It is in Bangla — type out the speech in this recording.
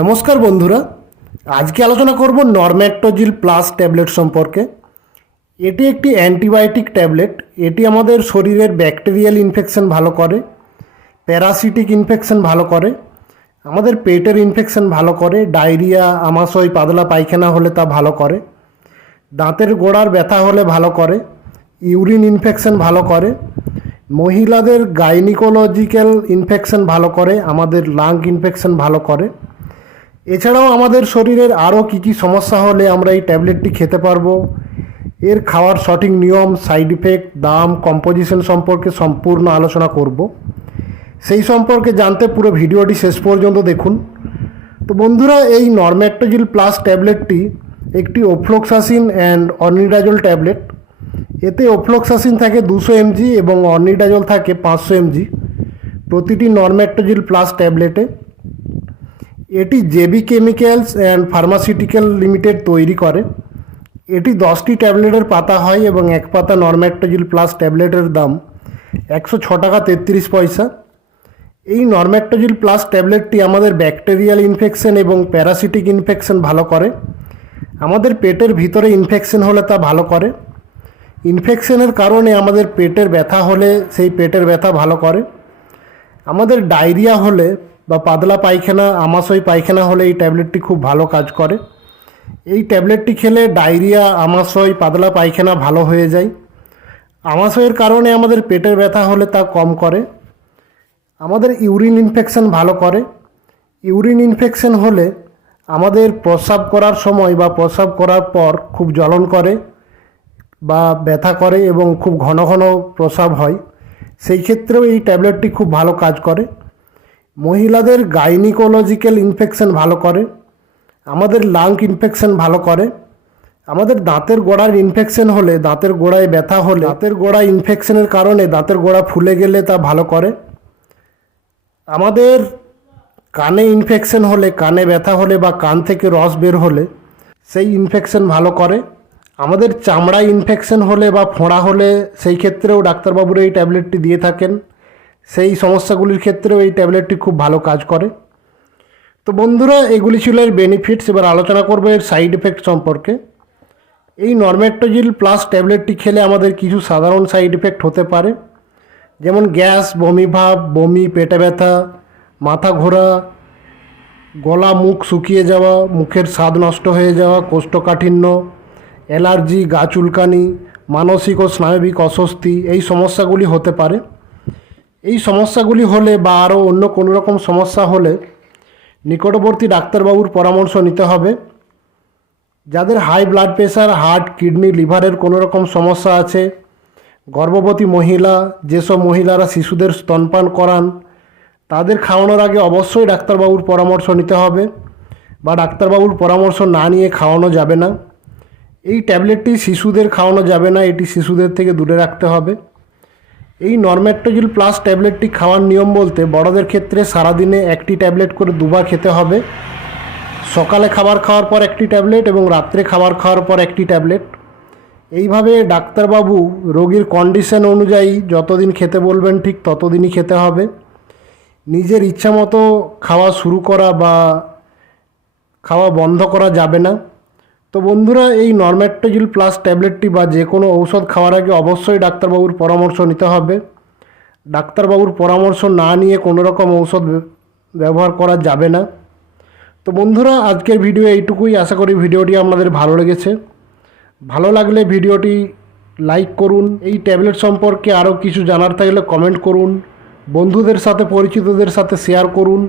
নমস্কার বন্ধুরা, আজকে আলোচনা করব নরম্যাট্টোজিল প্লাস ট্যাবলেট সম্পর্কে। এটি একটি অ্যান্টিবায়োটিক ট্যাবলেট, এটি আমাদের শরীরের ব্যাকটেরিয়াল ইনফেকশন ভালো করে, প্যারাসিটিক ইনফেকশন ভালো করে, আমাদের পেটের ইনফেকশন ভালো করে, ডায়রিয়া, আমাশয়, পাতলা পায়খানা হলে তা ভালো করে, দাঁতের গোড়ার ব্যথা হলে ভালো করে, ইউরিন ইনফেকশন ভালো করে, মহিলাদের গাইনিকোলজিক্যাল ইনফেকশন ভালো করে, আমাদের লাং ইনফেকশন ভালো করে এছাড়াও আমাদের শরীরের আরও কী কী সমস্যা হলে আমরা এই ট্যাবলেটটি খেতে পারব। এর খাওয়ার সঠিক নিয়ম, সাইড ইফেক্ট, দাম, কম্পোজিশন সম্পর্কে সম্পূর্ণ আলোচনা করব। সেই সম্পর্কে জানতে পুরো ভিডিওটি শেষ পর্যন্ত দেখুন। তো বন্ধুরা, এই নরম্যাট্টোজিল প্লাস ট্যাবলেটটি একটি ওফ্লোক্সাসিন অ্যান্ড অর্নিডাজল ট্যাবলেট। এতে ওফ্লোক্সাসিন থাকে দুশো এমজি এবং অর্নিডাজল থাকে পাঁচশো এমজি। প্রতিটি নরম্যাট্টোজিল প্লাস ট্যাবলেটে এটি JB chemicals and pharmaceutical limited তৈরি করে। এটি দশটি ট্যাবলেটের পাতা হয় এবং এক পাতা নরম্যাট্টোজিল প্লাস ট্যাবলেটের দাম একশো ছ টাকা তেত্রিশ পয়সা। এই নরম্যাট্টোজিল প্লাস ট্যাবলেটটি আমাদের ব্যাকটেরিয়াল ইনফেকশন এবং প্যারাসিটিক ইনফেকশন ভালো করে। আমাদের পেটের ভিতরে ইনফেকশন হলে তা ভালো করে। ইনফেকশনের কারণে আমাদের পেটের ব্যথা হলে সেই পেটের ব্যথা ভালো করে। আমাদের ডায়রিয়া হলে বা পাতলা পায়খানা, আমাশয় পায়খানা হলে এই ট্যাবলেটটি খুব ভালো কাজ করে। এই ট্যাবলেটটি খেলে ডায়রিয়া, আমাশয়, পাতলা পায়খানা ভালো হয়ে যায়। আমাশয়ের কারণে আমাদের পেটের ব্যথা হলে তা কম করে। আমাদের ইউরিন ইনফেকশন ভালো করে। ইউরিন ইনফেকশন হলে আমাদের প্রস্রাব করার সময় বা প্রস্রাব করার পর খুব জ্বলন করে বা ব্যথা করে এবং খুব ঘন ঘন প্রস্রাব হয়। সেই ক্ষেত্রেও এই ট্যাবলেটটি খুব ভালো কাজ করে। মহিলাদের গাইনিকোলজিক্যাল ইনফেকশন ভালো করে, আমাদের লাং ইনফেকশন ভালো করে, আমাদের দাঁতের গোড়ার ইনফেকশন হলে, দাঁতের গোড়ায় ব্যথা হলে, দাঁতের গোড়া ইনফেকশনের কারণে দাঁতের গোড়া ফুলে গেলে তা ভালো করে। আমাদের কানে ইনফেকশন হলে, কানে ব্যথা হলে বা কান থেকে রস বের হলে, সেই ইনফেকশন ভালো করে। আমাদের চামড়ায় ইনফেকশন হলে বা ফোঁড়া হলে, সেই ক্ষেত্রেও ডাক্তারবাবুরা এই ট্যাবলেটটি দিয়ে থাকেন। সেই সমস্যাগুলির ক্ষেত্রেও এই ট্যাবলেটটি খুব ভালো কাজ করে। তো বন্ধুরা, এগুলি ছিল এর বেনিফিটস এবার আলোচনা করব এর সাইড এফেক্ট সম্পর্কে। এই নরমেট্টোজিল প্লাস ট্যাবলেটটি খেলে আমাদের কিছু সাধারণ সাইড এফেক্ট হতে পারে। যেমন গ্যাস, বমি ভাব, বমি, পেটে ব্যথা, মাথা ঘোরা, গলা, মুখ শুকিয়ে যাওয়া, মুখের স্বাদ নষ্ট হয়ে যাওয়া, কোষ্ঠকাঠিন্য, অ্যালার্জি, গা চুলকানি, মানসিক ও স্নায়বিক অস্বস্তি, এই সমস্যাগুলি হতে পারে। এই সমস্যাগুলি হলে বা আরও অন্য কোনো রকম সমস্যা হলে নিকটবর্তী ডাক্তারবাবুর পরামর্শ নিতে হবে। যাদের high blood pressure heart, kidney, লিভারের কোনো রকম সমস্যা আছে, গর্ভবতী মহিলা, যেসব মহিলারা শিশুদের স্তনপান করান, তাদের খাওয়ানোর আগে অবশ্যই ডাক্তারবাবুর পরামর্শ নিতে হবে বা ডাক্তারবাবুর পরামর্শ না নিয়ে খাওয়ানো যাবে না। এই ট্যাবলেটটি শিশুদের খাওয়ানো যাবে না, এটি শিশুদের থেকে দূরে রাখতে হবে। এই নরম্যাট্টোজিল প্লাস ট্যাবলেটটি খাওয়ার নিয়ম বলতে বড়দের ক্ষেত্রে সারাদিনে একটি ট্যাবলেট করে দুবার খেতে হবে। সকালে খাবার খাওয়ার পর একটি ট্যাবলেট এবং রাত্রে খাবার খাওয়ার পর একটি ট্যাবলেট। এইভাবে ডাক্তারবাবু রোগীর কন্ডিশন অনুযায়ী যতদিন খেতে বলবেন ঠিক ততদিনই খেতে হবে। নিজের ইচ্ছা মতো খাওয়া শুরু করা বা খাওয়া বন্ধ করা যাবে না। তো বন্ধুরা, এই নরম্যাট্টোজিল প্লাস ট্যাবলেটটি বা যে কোনো ঔষধ খাওয়ার আগে অবশ্যই ডাক্তারবাবুর পরামর্শ নিতে হবে। ডাক্তারবাবুর পরামর্শ না নিয়ে কোনো রকম ঔষধ ব্য- ব্যবহার করা যাবে না। তো বন্ধুরা, আজকের ভিডিও এইটুকুই। আশা করি ভিডিওটি আপনাদের ভালো লেগেছে। ভালো লাগলে ভিডিওটি লাইক করুন। এই ট্যাবলেট সম্পর্কে আরও কিছু জানার থাকলে কমেন্ট করুন। বন্ধুদের সাথে, পরিচিতদের সাথে শেয়ার করুন।